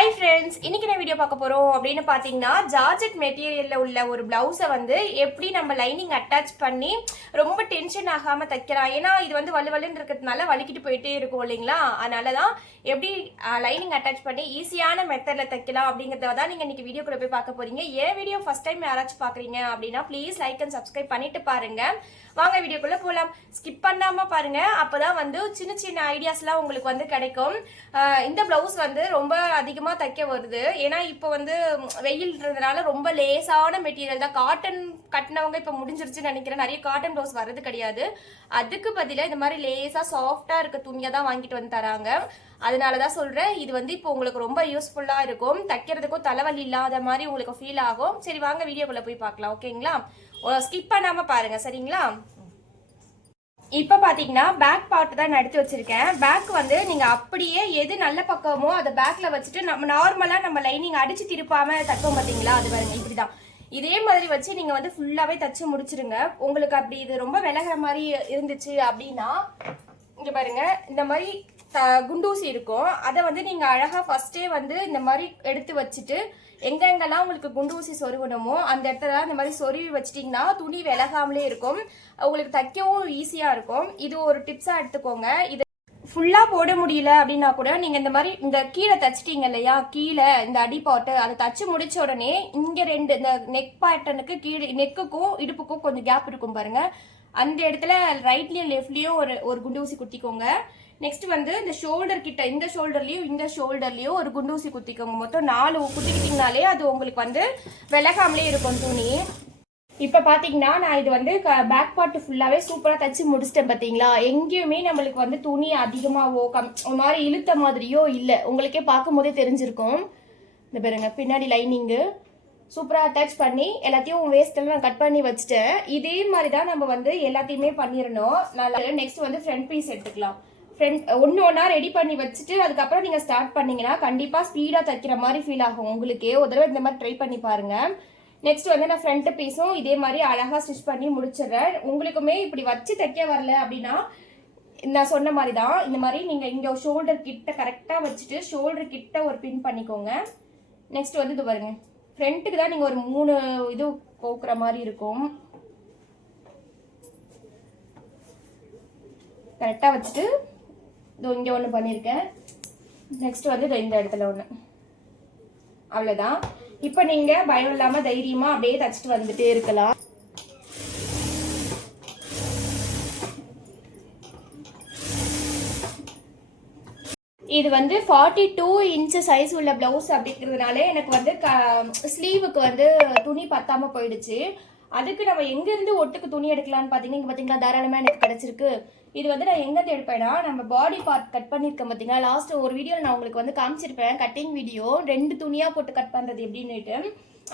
Hi friends, இன்னைக்கு நான் video பார்க்க போறோம் அப்படின்னு பார்த்தீங்கன்னா, ஜார்ஜெட் மெட்டீரியல்ல உள்ள ஒரு பிளவுஸை வந்து எப்படி நம்ம லைனிங் அட்டாச் பண்ணி ரொம்ப டென்ஷன் ஆகாம தைக்கலாம். ஏன்னா இது வந்து வலுவலுன்னு இருக்கிறதுனால வலிக்கிட்டு போயிட்டே இருக்கும் இல்லைங்களா. அதனால தான் எப்படி லைனிங் அட்டாச் பண்ணி ஈஸியான மெத்தட்ல தைக்கலாம் அப்படிங்கிறத தான் நீங்க இன்னைக்கு வீடியோக்குள்ள போய் பார்க்க போறீங்க. ஏன் வீடியோ ஃபர்ஸ்ட் டைம் யாராச்சும் பாக்குறீங்க அப்படின்னா ப்ளீஸ் லைக் அண்ட் சப்ஸ்கிரைப் பண்ணிட்டு பாருங்க. வாங்க வீடியோக்குள்ள போலாம். ஸ்கிப் பண்ணாம பாருங்க, அப்பதான் வந்து சின்ன சின்ன ஐடியாஸ்லாம் உங்களுக்கு வந்து கிடைக்கும். இந்த பிளவுஸ் வந்து ரொம்ப அதிகமா தைக்க வருது. ஏன்னா இப்போ வந்து வெயில்ன்றதுனால ரொம்ப லேசான மெட்டீரியல் தான். காட்டன் கட்டினவங்க இப்போ முடிஞ்சிருச்சுன்னு நினைக்கிறேன். நிறைய காட்டன் பிளவுஸ் வர்றது கிடையாது. அதுக்கு பதிலாக இந்த மாதிரி லேசா சாஃப்டா இருக்க துணியை தான் வாங்கிட்டு வந்து தராங்க. அதனாலதான் சொல்றேன், இது வந்து இப்போ உங்களுக்கு ரொம்ப யூஸ்ஃபுல்லா இருக்கும். தைக்கிறதுக்கும் தலைவலி இல்லாத மாதிரி உங்களுக்கு ஃபீல் ஆகும். சரி வாங்க வீடியோக்குள்ள போய் பார்க்கலாம். ஓகேங்களா, ஸ்கிப் பண்ணாம பாருங்க சரிங்களா. இப்ப பாத்தீங்கன்னா பேக் பார்ட் தான் நான் எடுத்து வச்சிருக்கேன். பேக் வந்து நீங்க அப்படியே எது நல்ல பக்கமோ அதை பேக்ல வச்சுட்டு நம்ம நார்மலா நம்ம லைனிங் அடிச்சு திருப்பாம தைப்போம் பாத்தீங்களா, அது பாருங்க இப்படிதான். இதே மாதிரி வச்சு நீங்க வந்து ஃபுல்லாவே தச்சு முடிச்சிருங்க. உங்களுக்கு அப்படி இது ரொம்ப விலகிற மாதிரி இருந்துச்சு அப்படின்னா இங்க பாருங்க, இந்த மாதிரி குண்டூசி இருக்கும். அதை வந்து நீங்க அழகா ஃபர்ஸ்டே வந்து இந்த மாதிரி எடுத்து வச்சுட்டு எங்கெங்கெல்லாம் உங்களுக்கு குண்டூசி சொருவணுமோ அந்த இடத்துல இந்த மாதிரி சொருவி வச்சிட்டிங்கன்னா துணி விலகாமலே இருக்கும். உங்களுக்கு தைக்கவும் ஈஸியா இருக்கும். இது ஒரு டிப்ஸா எடுத்துக்கோங்க. இது ஃபுல்லா போட முடியல அப்படின்னா கூட நீங்க இந்த மாதிரி இந்த கீழே தச்சிட்டீங்க இல்லையா, கீழே இந்த அடிப்பாட்டு அதை தச்சு முடிச்ச உடனே இங்க ரெண்டு இந்த நெக் பேட்டர்னுக்கு கீழே நெக்குக்கும் இடுப்புக்கும் கொஞ்சம் கேப் இருக்கும் பாருங்க, அந்த இடத்துல ரைட்லயும் லெஃப்ட்லயும் ஒரு குண்டு ஊசி குத்திக்கோங்க. நெக்ஸ்ட் வந்து இந்த ஷோல்டர் கிட்ட இந்த ஷோல்டர்லயும் இந்த ஷோல்டர்லயும் ஒரு குண்டூசி குத்திக்கோங்க. மொத்தம் 4 குத்திக்கிட்டீங்கனாலே அது உங்களுக்கு வந்து விலகாமலே இருக்கும் துணி. இப்ப பாத்தீங்கன்னா நான் இது வந்து பேக் பார்ட் ஃபுல்லாவே சூப்பரா தச்சு முடிச்சிட்டேன். பாத்தீங்களா, எங்கேயுமே நம்மளுக்கு வந்து துணி அதிகமாவோ ஒரு மாதிரி இழுத்த மாதிரியோ இல்லை. உங்களுக்கே பார்க்கும் போதே தெரிஞ்சிருக்கும். இந்த பாருங்க பின்னாடி லைனிங்கு சூப்பரா அட்டாச் பண்ணி எல்லாத்தையும் வேஸ்ட் எல்லாம் நான் கட் பண்ணி வச்சுட்டேன். இதே மாதிரி தான் நம்ம வந்து எல்லாத்தையுமே பண்ணிடணும். நல்லா நெக்ஸ்ட் வந்து ஃப்ரண்ட் பீஸ் எடுத்துக்கலாம். ஒன்று ஒன்றா ரெடி பண்ணி வச்சுட்டு அதுக்கப்புறம் நீங்கள் ஸ்டார்ட் பண்ணீங்கன்னா கண்டிப்பாக ஸ்பீடாக தைக்கிற மாதிரி ஃபீல் ஆகும். உங்களுக்கே ஒரு தடவை இந்த மாதிரி ட்ரை பண்ணி பாருங்க. நெக்ஸ்ட் வந்து நான் ஃப்ரண்ட் பீஸும் இதே மாதிரி அழகாக ஸ்டிச் பண்ணி முடிச்சிடுறேன். உங்களுக்குமே இப்படி வச்சு தைக்க வரல அப்படின்னா நான் சொன்ன மாதிரி தான் இந்த மாதிரி நீங்கள் இங்கே ஷோல்டர் கிட்ட கரெக்டாக வச்சுட்டு ஷோல்டர் கிட்ட ஒரு பின் பண்ணிக்கோங்க. நெக்ஸ்ட் வந்து இது பாருங்க, ஃப்ரண்ட்டுக்கு தான் நீங்கள் ஒரு 3 இது கோக்குற மாதிரி இருக்கும். கரெக்டாக வச்சுட்டு இங்கே ஒன்று பண்ணியிருக்கேன். நெக்ஸ்ட் வந்து இந்த இடத்துல ஒன்று. அவ்வளோதான். இப்போ நீங்கள் பயம் இல்லாமல் தைரியமாக அப்படியே தச்சுட்டு வந்துட்டே இருக்கலாம். இது வந்து 42 இன்ச்சு சைஸ் உள்ள பிளவுஸ் அப்படிங்கிறதுனால எனக்கு வந்து ஸ்லீவுக்கு வந்து துணி பத்தாம போயிடுச்சு. அதுக்கு நம்ம எங்கேருந்து ஒட்டுக்கு துணி எடுக்கலான்னு பார்த்தீங்கன்னா தாராளமாக எனக்கு கிடச்சிருக்கு. இது வந்து நான் எங்கேருந்து எடுப்பேன்னா, நம்ம பாடி பார்ட் கட் பண்ணியிருக்கேன் பார்த்தீங்கன்னா, லாஸ்ட் ஒரு வீடியோவில் நான் உங்களுக்கு வந்து காமிச்சிருப்பேன் கட்டிங் வீடியோ, 2 துணியாக போட்டு கட் பண்ணுறது எப்படின்னுட்டு.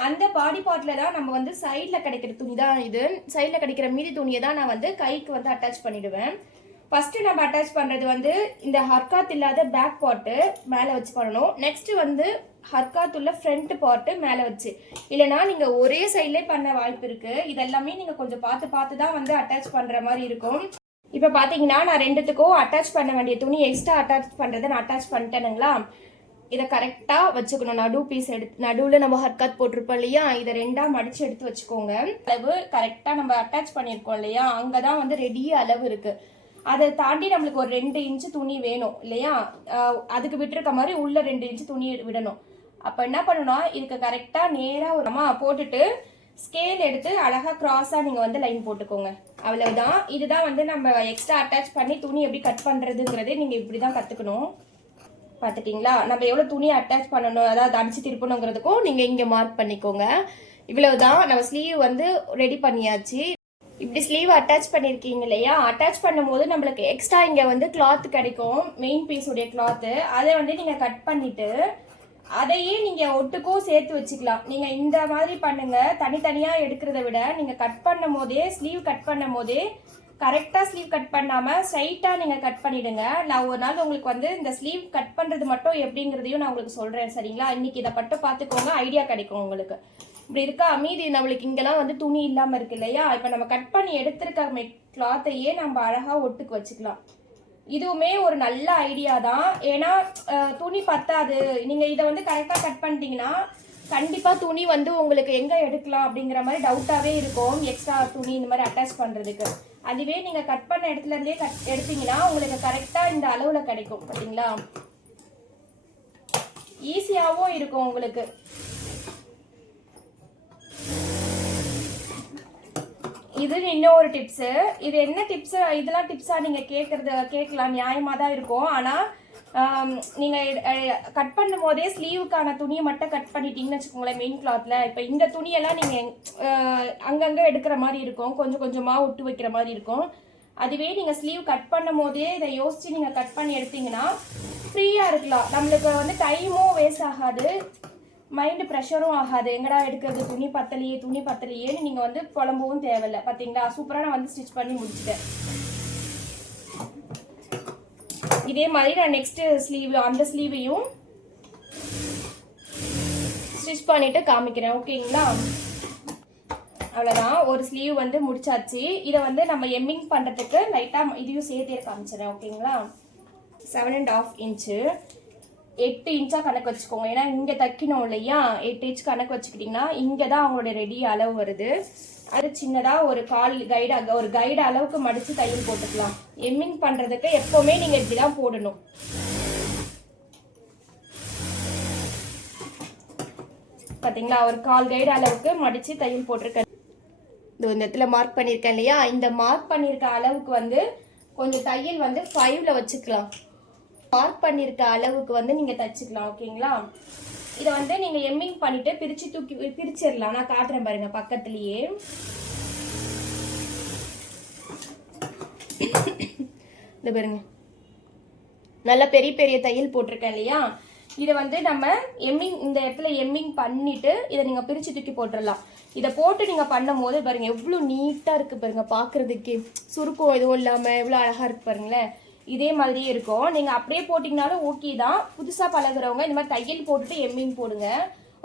அந்த பாடி பார்ட்டில் தான் நம்ம வந்து சைடில் கிடைக்கிற துணி தான் இது. சைடில் கிடைக்கிற மீதி துணியை தான் நான் வந்து கைக்கு வந்து அட்டாச் பண்ணிவிடுவேன். ஃபர்ஸ்ட் நம்ம அட்டாச் பண்ணுறது வந்து இந்த ஹர்காத் இல்லாத பேக் பார்ட்டு மேலே வச்சு பண்ணணும். நெக்ஸ்ட் வந்து ஹர்காத் உள்ள ஃப்ரண்ட் பார்ட்டு மேலே வச்சு, இல்லைனா நீங்கள் ஒரே சைட்லேயே பண்ண வாய்ப்பு இருக்குது. இதெல்லாமே நீங்கள் கொஞ்சம் பார்த்து தான் வந்து அட்டாச் பண்ணுற மாதிரி இருக்கும். இப்போ பார்த்தீங்கன்னா நான் 2த்துக்கும் அட்டாச் பண்ண வேண்டிய துணி எக்ஸ்ட்ரா அட்டாச் பண்ணுறதை நான் அட்டாச் பண்ணிட்டேனுங்களா. இதை கரெக்டாக வச்சுக்கணும். நடு பீஸ் நடுவில் நம்ம ஹர்காத் போட்டிருப்போம் இல்லையா, இதை 2ஆக மடித்து எடுத்து வச்சுக்கோங்க. அளவு கரெக்டாக நம்ம அட்டாச் பண்ணியிருக்கோம் இல்லையா, அங்கே தான் வந்து ரெடி அளவு இருக்குது. அதை தாண்டி நம்மளுக்கு ஒரு 2 இன்ச்சு துணி வேணும் இல்லையா, அதுக்கு விட்டுருக்க மாதிரி உள்ள 2 இன்ச்சு துணி விடணும். அப்போ என்ன பண்ணணும்னா இதுக்கு கரெக்டாக நேராக ஒரு போட்டுட்டு ஸ்கேல் எடுத்து அழகாக கிராஸாக நீங்கள் வந்து லைன் போட்டுக்கோங்க. அவ்வளவுதான். இதுதான் வந்து நம்ம எக்ஸ்ட்ரா அட்டாச் பண்ணி துணி எப்படி கட் பண்ணுறதுங்கிறதே நீங்கள் இப்படி தான் கற்றுக்கணும். பார்த்துட்டிங்களா, நம்ம எவ்வளோ துணி அட்டாச் பண்ணணும், அதாவது அடிச்சு திருப்பணுங்கிறதுக்கும் நீங்கள் இங்கே மார்க் பண்ணிக்கோங்க. இவ்வளவுதான். நம்ம ஸ்லீவ் வந்து ரெடி பண்ணியாச்சு. இப்படி ஸ்லீவ் அட்டாச் பண்ணியிருக்கீங்க இல்லையா, அட்டாச் பண்ணும் போது நம்மளுக்கு எக்ஸ்ட்ரா இங்கே வந்து கிளாத் கிடைக்கும், மெயின் பீஸுடைய கிளாத்து. அதை வந்து நீங்கள் கட் பண்ணிவிட்டு அதையே நீங்கள் ஒட்டுக்கும் சேர்த்து வச்சுக்கலாம். நீங்கள் இந்த மாதிரி பண்ணுங்க. தனித்தனியாக எடுக்கிறத விட நீங்கள் கட் பண்ணும் போதே ஸ்லீவ் கட் பண்ணும் போதே கரெக்டாக ஸ்லீவ் கட் பண்ணாமல் ஸ்ட்ரைட்டாக நீங்கள் கட் பண்ணிவிடுங்க. நான் ஒரு நாள் உங்களுக்கு வந்து இந்த ஸ்லீவ் கட் பண்ணுறது மட்டும் எப்படிங்கிறதையும் நான் உங்களுக்கு சொல்கிறேன் சரிங்களா. இன்றைக்கி இதை மட்டும் பார்த்துக்கோங்க, ஐடியா கிடைக்கும் உங்களுக்கு. இப்படி இருக்கா, மீதி நம்மளுக்கு இங்கெல்லாம் வந்து துணி இல்லாமல் இருக்கு இல்லையா, இப்போ நம்ம கட் பண்ணி எடுத்திருக்க கிளாத்தையே நம்ம அழகாக ஒட்டுக்கு வச்சுக்கலாம். இதுவுமே ஒரு நல்ல ஐடியா தான். ஏன்னா துணி பத்தாது, நீங்கள் இதை வந்து கரெக்டாக கட் பண்ணிட்டீங்கன்னா கண்டிப்பாக துணி வந்து உங்களுக்கு எங்கே எடுக்கலாம் அப்படிங்கிற மாதிரி டவுட்டாகவே இருக்கும். எக்ஸ்ட்ரா துணி இந்த மாதிரி அட்டாச் பண்ணுறதுக்கு. அதுவே நீங்கள் கட் பண்ண இடத்துலேருந்தே எடுத்தீங்கன்னா உங்களுக்கு கரெக்டாக இந்த அளவில் கிடைக்கும். பார்த்தீங்களா, ஈஸியாகவும் இருக்கும் உங்களுக்கு. இது இன்னொரு டிப்ஸு. இது என்ன டிப்ஸு, இதெல்லாம் டிப்ஸாக நீங்கள் கேட்கலாம், நியாயமாக தான் இருக்கும். ஆனால் நீங்கள் கட் பண்ணும் போதே ஸ்லீவுக்கான துணியை மட்டும் கட் பண்ணிட்டீங்கன்னு வச்சுக்கோங்களேன் மெயின் கிளாத்தில். இப்போ இந்த துணியெல்லாம் நீங்கள் அங்கங்கே எடுக்கிற மாதிரி இருக்கும், கொஞ்சம் கொஞ்சமாக விட்டு வைக்கிற மாதிரி இருக்கும். அதுவே நீங்கள் ஸ்லீவ் கட் பண்ணும் போதே இதை யோசித்து நீங்கள் கட் பண்ணி எடுத்தீங்கன்னா ஃப்ரீயாக இருக்கலாம். நம்மளுக்கு வந்து டைமும் வேஸ்ட் ஆகாது, மைண்டு ப்ரெஷரும் ஆகாது. எங்கடா எடுக்கிறது, துணி பத்தலையேன்னு நீங்கள் வந்து புலம்பவும் தேவையில்லை. பார்த்தீங்களா, சூப்பராக நான் வந்து ஸ்டிச் பண்ணி முடிச்சிட்டேன். இதே மாதிரி நான் நெக்ஸ்ட் ஸ்லீவ், அந்த ஸ்லீவையும் ஸ்டிச் பண்ணிட்டு காமிக்கிறேன். ஓகேங்களா, அவ்வளோதான். ஒரு ஸ்லீவ் வந்து முடிச்சாச்சு. இதை வந்து நம்ம எம்மிங் பண்ணுறதுக்கு லைட்டாக இதையும் சேர்த்தே காமிச்சிடறேன். ஓகேங்களா, 7.5 இன்ச்சு 8 இன்ச்சாக கணக்கு வச்சுக்கோங்க. ஏன்னா இங்கே தைக்கணும் இல்லையா, 8 இன்ச் கணக்கு வச்சுக்கிட்டிங்கன்னா இங்கே தான் அவங்களோட ரெடி அளவு வருது. அது சின்னதாக ஒரு கைடு அளவுக்கு மடித்து தையல் போட்டுக்கலாம். எம்மிங் பண்ணுறதுக்கு எப்போவுமே நீங்கள் இப்படி தான் போடணும். பார்த்தீங்களா, ஒரு 1/4 கைடு அளவுக்கு மடித்து தையல் போட்டிருக்கேன். இந்த இடத்துல மார்க் பண்ணியிருக்கேன் இல்லையா, இந்த மார்க் பண்ணியிருக்க அளவுக்கு வந்து கொஞ்சம் தையல் வந்து 5ல வச்சுக்கலாம். மார்க் பண்ணியிருக்க அளவுக்கு வந்து நீங்கள் தைச்சிக்கலாம். ஓகேங்களா, இதை வந்து நீங்கள் எம்மிங் பண்ணிவிட்டு பிரிச்சிடலாம். நான் காட்டுறேன் பாருங்கள் பக்கத்துலேயே. இந்த பாருங்க, நல்லா பெரிய பெரிய தையல் போட்டிருக்கேன் இல்லையா. இதை வந்து நம்ம இந்த இடத்துல எம்மிங் பண்ணிவிட்டு இதை நீங்கள் பிரித்து தூக்கி போட்டுடலாம். இதை போட்டு நீங்கள் பண்ணும் போது பாருங்கள் எவ்வளோ நீட்டாக இருக்குது பாருங்கள், பார்க்குறதுக்கு சுருக்கம் எதுவும் இல்லாமல் எவ்வளோ அழகாக இருக்குது பாருங்களேன். இதே மாதிரியே இருக்கும். நீங்கள் அப்படியே போட்டிங்கனாலும் ஓகே தான். புதுசாக பழகுறவங்க இந்த மாதிரி தையல் போட்டுட்டு எம்மிங் போடுங்க,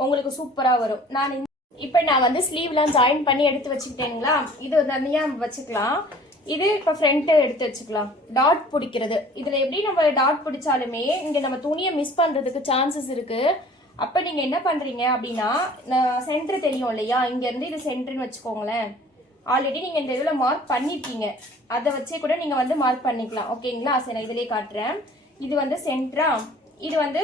உங்களுக்கு சூப்பராக வரும். இப்போ நான் வந்து ஸ்லீவ்லாம் ஜாயின் பண்ணி எடுத்து வச்சுக்கிட்டேங்களா. இது தனியாக வச்சுக்கலாம். இது இப்போ ஃப்ரண்ட்டு எடுத்து வச்சுக்கலாம். டாட் பிடிக்கிறது, இதில் எப்படி நம்ம டாட் பிடிச்சாலுமே இங்கே நம்ம துணியை மிஸ் பண்ணுறதுக்கு சான்சஸ் இருக்குது. அப்போ நீங்கள் என்ன பண்ணுறீங்க அப்படின்னா, சென்டர் தெரியும் இல்லையா, இங்கேருந்து இது சென்டர்னு வச்சுக்கோங்களேன். ஆல்ரெடி நீங்கள் இந்த இதில் மார்க் பண்ணியிருக்கீங்க, அதை வச்சே கூட நீங்கள் வந்து மார்க் பண்ணிக்கலாம். ஓகேங்களா, சரி நான் இதிலே காட்டுறேன். இது வந்து சென்டரா, இது வந்து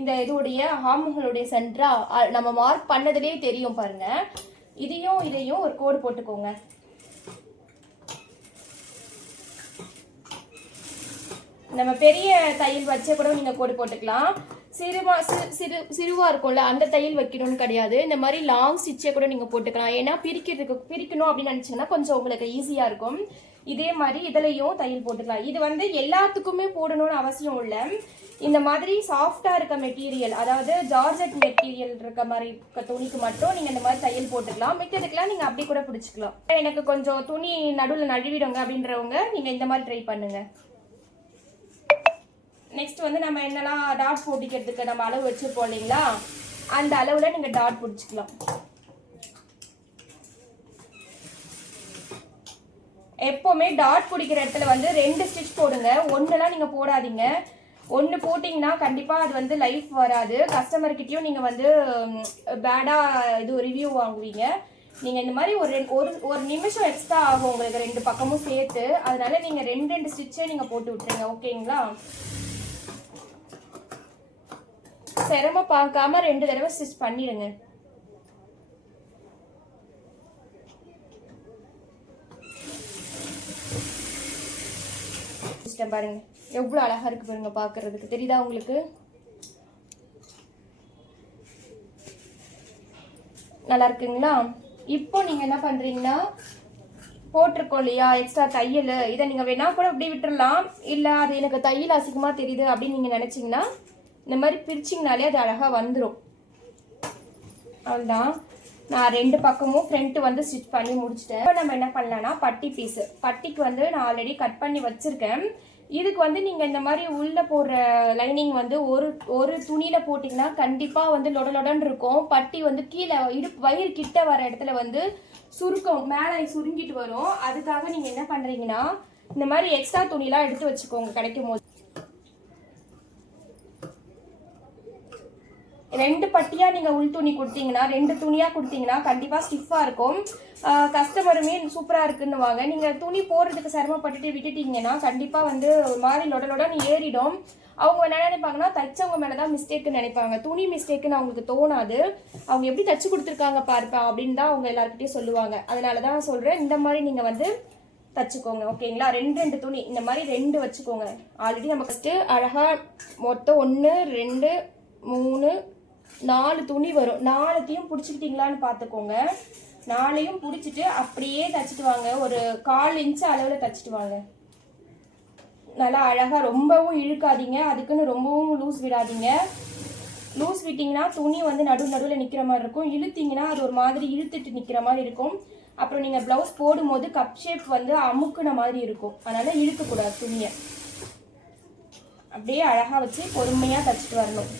இந்த இதுடைய ஹார்மோன்களுடைய சென்டரா நம்ம மார்க் பண்ணதுலேயே தெரியும் பாருங்க. இதையும் ஒரு கோடு போட்டுக்கோங்க. நம்ம பெரிய தையல் வச்சே கூட நீங்கள் கோடு போட்டுக்கலாம். சிறுவா இருக்கும்ல, அந்த தையல் வைக்கணும்னு கிடையாது. இந்த மாதிரி லாங் ஸ்டிச்சே கூட நீங்கள் போட்டுக்கலாம். ஏன்னா பிரிக்கணும் அப்படின்னு நினச்சிங்கன்னா கொஞ்சம் உங்களுக்கு ஈஸியாக இருக்கும். இதே மாதிரி இதுலையும் தையல் போட்டுக்கலாம். இது வந்து எல்லாத்துக்குமே போடணும்னு அவசியம் இல்லை. இந்த மாதிரி சாஃப்டாக இருக்க மெட்டீரியல், அதாவது ஜார்ஜெட் மெட்டீரியல் இருக்க மாதிரி இருக்க துணிக்கு மட்டும் நீங்கள் இந்த மாதிரி தையல் போட்டுக்கலாம். மித்ததுக்கெல்லாம் நீங்கள் அப்படி கூட பிடிச்சிக்கலாம். எனக்கு கொஞ்சம் துணி நடுவில் நழுவிடுங்க அப்படின்றவங்க நீங்கள் இந்த மாதிரி ட்ரை பண்ணுங்கள். நெக்ஸ்ட் வந்து நம்ம என்னெல்லாம் டாட் போட்டிக்கிறதுக்கு நம்ம அளவு வச்சுருப்போம் இல்லைங்களா, அந்த அளவில் நீங்கள் டாட் பிடிச்சிக்கலாம். எப்போவுமே டாட் பிடிக்கிற இடத்துல வந்து 2 ஸ்டிச் போடுங்க, ஒன்றுலாம் நீங்கள் போடாதீங்க. ஒன்று போட்டிங்கன்னா கண்டிப்பாக அது வந்து லைஃப் வராது. கஸ்டமர்கிட்டையும் நீங்கள் வந்து பேடாக ரிவ்யூ வாங்குவீங்க. நீங்கள் இந்த மாதிரி ஒரு நிமிஷம் எக்ஸ்ட்ரா ஆகும் உங்களுக்கு 2 பக்கமும் சேர்த்து. அதனால நீங்கள் 2 ஸ்டிச்சே நீங்கள் போட்டு விட்டுருங்க. ஓகேங்களா, சிரமம் பார்க்காம 2 தடவை ஸ்டிச் பண்ணிடுங்க. பாருங்க எவ்வளவு அழகா இருக்கு பாருங்க, பாக்குறதுக்கு தெரியுதா உங்களுக்கு? நல்லா இருக்குங்களா? இப்போ நீங்க என்ன பண்றீங்கன்னா, போட்டிருக்கோம் இல்லையா எக்ஸ்ட்ரா தையல், இதை நீங்க வேணா கூட அப்படியே விட்டுறலாம். இல்ல அது எனக்கு தையல் அசிங்கமா தெரியுது அப்படின்னு நீங்க நினைச்சீங்கன்னா இந்த மாதிரி பிரிச்சிங்கனாலே அது அழகா வந்துடும். அவ்வளோதான். நான் 2 பக்கமும் ஃப்ரண்ட் வந்து ஸ்டிச் பண்ணி முடிச்சிட்டேன். இப்போ நம்ம என்ன பண்ணலாம்னா, பட்டி பீஸு, பட்டிக்கு வந்து நான் ஆல்ரெடி கட் பண்ணி வச்சிருக்கேன். இதுக்கு வந்து நீங்கள் இந்த மாதிரி உள்ளே போடுற லைனிங் வந்து ஒரு துணியில் போட்டிங்கன்னா கண்டிப்பாக வந்து லொடன்னு இருக்கும். பட்டி வந்து கீழே வயிறு கிட்ட வர இடத்துல வந்து சுருக்கம் மேலே சுருங்கிட்டு வரும். அதுக்காக நீங்கள் என்ன பண்ணுறீங்கன்னா, இந்த மாதிரி எக்ஸ்ட்ரா துணிலாம் எடுத்து வச்சுக்கோங்க கிடைக்கும் போது. 2 பட்டியா நீங்கள் உள் துணி கொடுத்தீங்கன்னா, 2 துணியாக கொடுத்தீங்கன்னா கண்டிப்பாக ஸ்டிஃபாக இருக்கும். கஸ்டமருமே சூப்பராக இருக்குன்னுவாங்க. நீங்கள் துணி போடுறதுக்கு சிரமப்பட்டுட்டு விட்டுட்டீங்கன்னா கண்டிப்பாக வந்து ஒரு மாதிரி லொடலொடன்னு ஏறிடும். அவங்க என்ன நினைப்பாங்கன்னா தைச்சவங்க மேலே தான் மிஸ்டேக்குன்னு நினைப்பாங்க. துணி மிஸ்டேக்குன்னு அவங்களுக்கு தோணாது. அவங்க எப்படி தைச்சு கொடுத்துருக்காங்க பார்ப்பேன் அப்படின்னு தான் அவங்க எல்லாருக்கிட்டையும் சொல்லுவாங்க. அதனால தான் சொல்கிறேன், இந்த மாதிரி நீங்கள் வந்து தச்சுக்கோங்க. ஓகேங்களா? 2 துணி இந்த மாதிரி 2 வச்சுக்கோங்க. ஆல்ரெடி நம்ம ஃபஸ்ட்டு அழகாக மொத்தம் 1 2 3 4 துணி வரும். 4த்தையும் பிடிச்சிக்கிட்டீங்களான்னு பார்த்துக்கோங்க. 4ஐயும் பிடிச்சிட்டு அப்படியே தச்சுட்டு வாங்க. ஒரு 1/4 இன்ச்சு அளவில் தச்சுட்டு வாங்க. நல்லா அழகாக ரொம்பவும் இழுக்காதீங்க, அதுக்குன்னு ரொம்பவும் லூஸ் விடாதீங்க. லூஸ் விட்டிங்கன்னா துணி வந்து நடுவில் நிற்கிற மாதிரி இருக்கும். இழுத்தீங்கன்னா அது ஒரு மாதிரி இழுத்துட்டு நிற்கிற மாதிரி இருக்கும். அப்புறம் நீங்கள் ப்ளவுஸ் போடும்போது கப் ஷேப் வந்து அமுக்குன மாதிரி இருக்கும். அதனால் இழுக்கக்கூடாது துணியை. அப்படியே அழகாக வச்சு பொறுமையாக தச்சுட்டு வரணும்.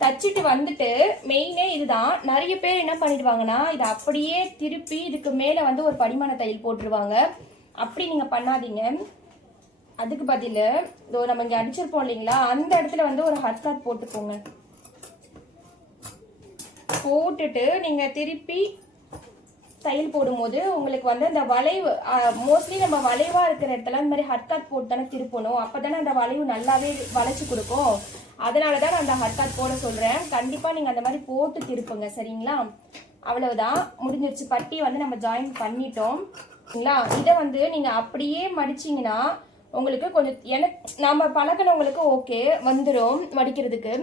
தச்சுட்டு வந்துட்டு மெயினே இதுதான். நிறைய பேர் என்ன பண்ணிடுவாங்கன்னா இதை அப்படியே திருப்பி இதுக்கு மேலே வந்து ஒரு படிமான தையல் போட்டுருவாங்க. அப்படி நீங்கள் பண்ணாதீங்க. அதுக்கு பதில் இதோ நம்ம இங்கே அடிச்சிருப்போம் இல்லைங்களா, அந்த இடத்துல வந்து ஒரு ஹர்காத் போட்டுக்கோங்க. போட்டுட்டு நீங்கள் திருப்பி தையல் போடும்போது உங்களுக்கு வந்து அந்த வளைவு, மோஸ்ட்லி நம்ம வளைவாக இருக்கிற இடத்துல இந்த மாதிரி ஹர்காத் போட்டு தானே திருப்பணும். அப்போ தானே அந்த வளைவு நல்லாவே வளைச்சி கொடுக்கும். அதனால தான் நான் அந்த ஹர்காத் போட சொல்கிறேன். கண்டிப்பாக நீங்கள் அந்த மாதிரி போட்டு திருப்புங்க. சரிங்களா? அவ்வளவுதான், முடிஞ்சிருச்சு. பட்டி வந்து நம்ம ஜாயின் பண்ணிட்டோம். சரிங்களா? இதை வந்து நீங்கள் அப்படியே மடிச்சிங்கன்னா உங்களுக்கு கொஞ்சம் நம்ம பழகினவங்களுக்கு ஓகே வந்துடும் மடிக்கிறதுக்கு.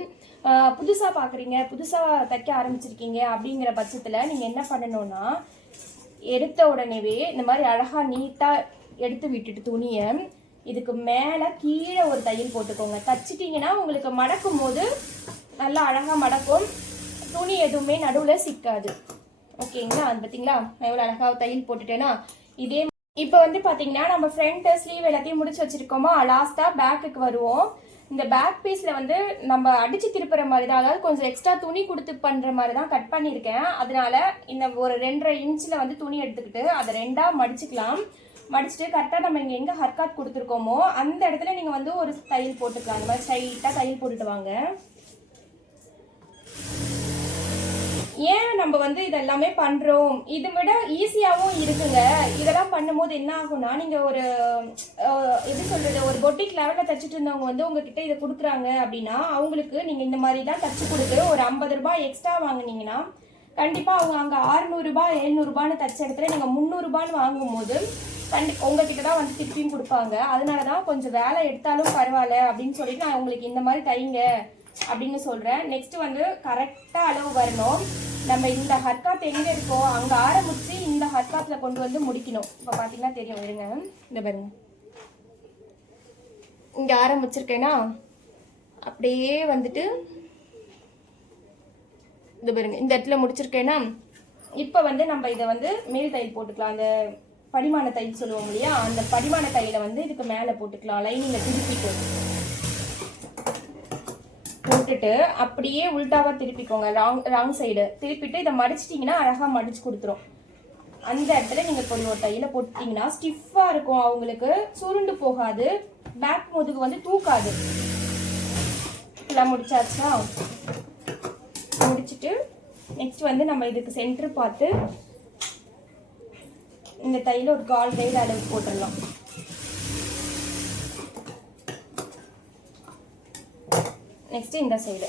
புதுசாக பார்க்குறீங்க, புதுசாக தைக்க ஆரம்பிச்சிருக்கீங்க அப்படிங்கிற பட்சத்தில் நீங்கள் என்ன பண்ணணும்னா, எடுத்த உடனேவே இந்த மாதிரி அழகாக நீட்டாக எடுத்து விட்டுட்டு துணியை இதுக்கு மேலே கீழே ஒரு தையல் போட்டுக்கோங்க. தச்சிட்டிங்கன்னா உங்களுக்கு மடக்கும் போது நல்லா அழகாக மடக்கும். துணி எதுவுமே நடுவில் சிக்காது. ஓகேங்களா? அது பார்த்தீங்களா நான் எவ்வளோ அழகாக தையல் போட்டுட்டேன்னா. இதே இப்போ வந்து பார்த்தீங்கன்னா நம்ம ஃப்ரண்ட் ஸ்லீவ் எல்லாத்தையும் முடிச்சு வச்சுருக்கோமா, லாஸ்ட்டாக பேக்குக்கு வருவோம். இந்த பேக் பீஸில் வந்து நம்ம அடித்து திருப்புற மாதிரி தான், அதாவது கொஞ்சம் எக்ஸ்ட்ரா துணி கொடுத்து பண்ணுற மாதிரி தான் கட் பண்ணியிருக்கேன். அதனால இந்த ஒரு 2.5 இன்ச்சில் வந்து துணி எடுத்துக்கிட்டு அதை 2ஆக மடிச்சுக்கலாம். மடிச்சுட்டு கரெக்டாக நம்ம இங்கே எங்கே ஹர்காத் கொடுத்துருக்கோமோ அந்த இடத்துல நீங்கள் வந்து ஒரு தையல் போட்டுக்கலாம். அந்த மாதிரி ஸ்ட்ரைட்டாக தையல் போட்டுட்டு வாங்க. ஏன் நம்ம வந்து இதெல்லாமே பண்ணுறோம், இதை விட ஈஸியாகவும் இருக்குங்க. இதெல்லாம் பண்ணும்போது என்ன ஆகும்னா, நீங்கள் ஒரு எப்படி சொல்கிறது, ஒரு பொட்டிக் லெவலில் தைச்சிட்டு இருந்தவங்க வந்து உங்ககிட்ட இதை கொடுக்குறாங்க அப்படின்னா அவங்களுக்கு நீங்கள் இந்த மாதிரி தான் தைச்சி கொடுத்து ஒரு 50 ரூபாய் எக்ஸ்ட்ரா வாங்கினீங்கன்னா கண்டிப்பாக அவங்க அங்கே 600 ரூபாய் 700 ரூபான்னு தைச்ச இடத்துல நீங்கள் 300 ரூபான்னு வாங்கும்போது உங்ககிட்ட தான் வந்து திருப்பியும் கொடுப்பாங்க. அதனால தான் கொஞ்சம் வேலை எடுத்தாலும் பரவாயில்ல அப்படின்னு சொல்லிட்டு நான் உங்களுக்கு இந்த மாதிரி தைங்க அப்படின்னு சொல்கிறேன். நெக்ஸ்ட் வந்து கரெக்டாக அளவு வரணும். நம்ம இந்த ஹர்காத் எங்கே இருக்கோ அங்கே ஆரம்பித்து இந்த ஹர்காத்தில் கொண்டு வந்து முடிக்கணும். இப்போ பார்த்தீங்கன்னா தெரியும், இருங்க இந்த பாருங்க, இங்கே ஆரம்பிச்சிருக்கேன்னா அப்படியே வந்துட்டு இந்த பாருங்க இந்த இடத்துல முடிச்சிருக்கேன்னா இப்போ வந்து நம்ம இதை வந்து மேல் தையல் போட்டுக்கலாம். அந்த படிமான தையல் சொல்லுவோம் இல்லையா, அந்த படிமான தையலை வந்து இதுக்கு மேலே போட்டுக்கலாம். லைனிங்கை திருப்பிட்டு போட்டுட்டு அப்படியே உள்டாவாக திருப்பிக்கோங்க. ராங் சைடு திருப்பிட்டு இதை மடிச்சிட்டிங்கன்னா அழகாக மடிச்சு கொடுத்துரும். அந்த இடத்துல நீங்கள் கொஞ்சம் ஒரு தையலை போட்டிங்கன்னா ஸ்டிஃபாக இருக்கும், அவங்களுக்கு சுருண்டு போகாது, பேக் முதுகு வந்து தூக்காது. எல்லாம் முடிச்சாச்சா? முடிச்சுட்டு நெக்ஸ்ட் வந்து நம்ம இதுக்கு சென்டர் பார்த்து இந்த தையல ஒரு 1/4 தையல் அளவு போட்டுடலாம். நெக்ஸ்ட் இந்த சைடு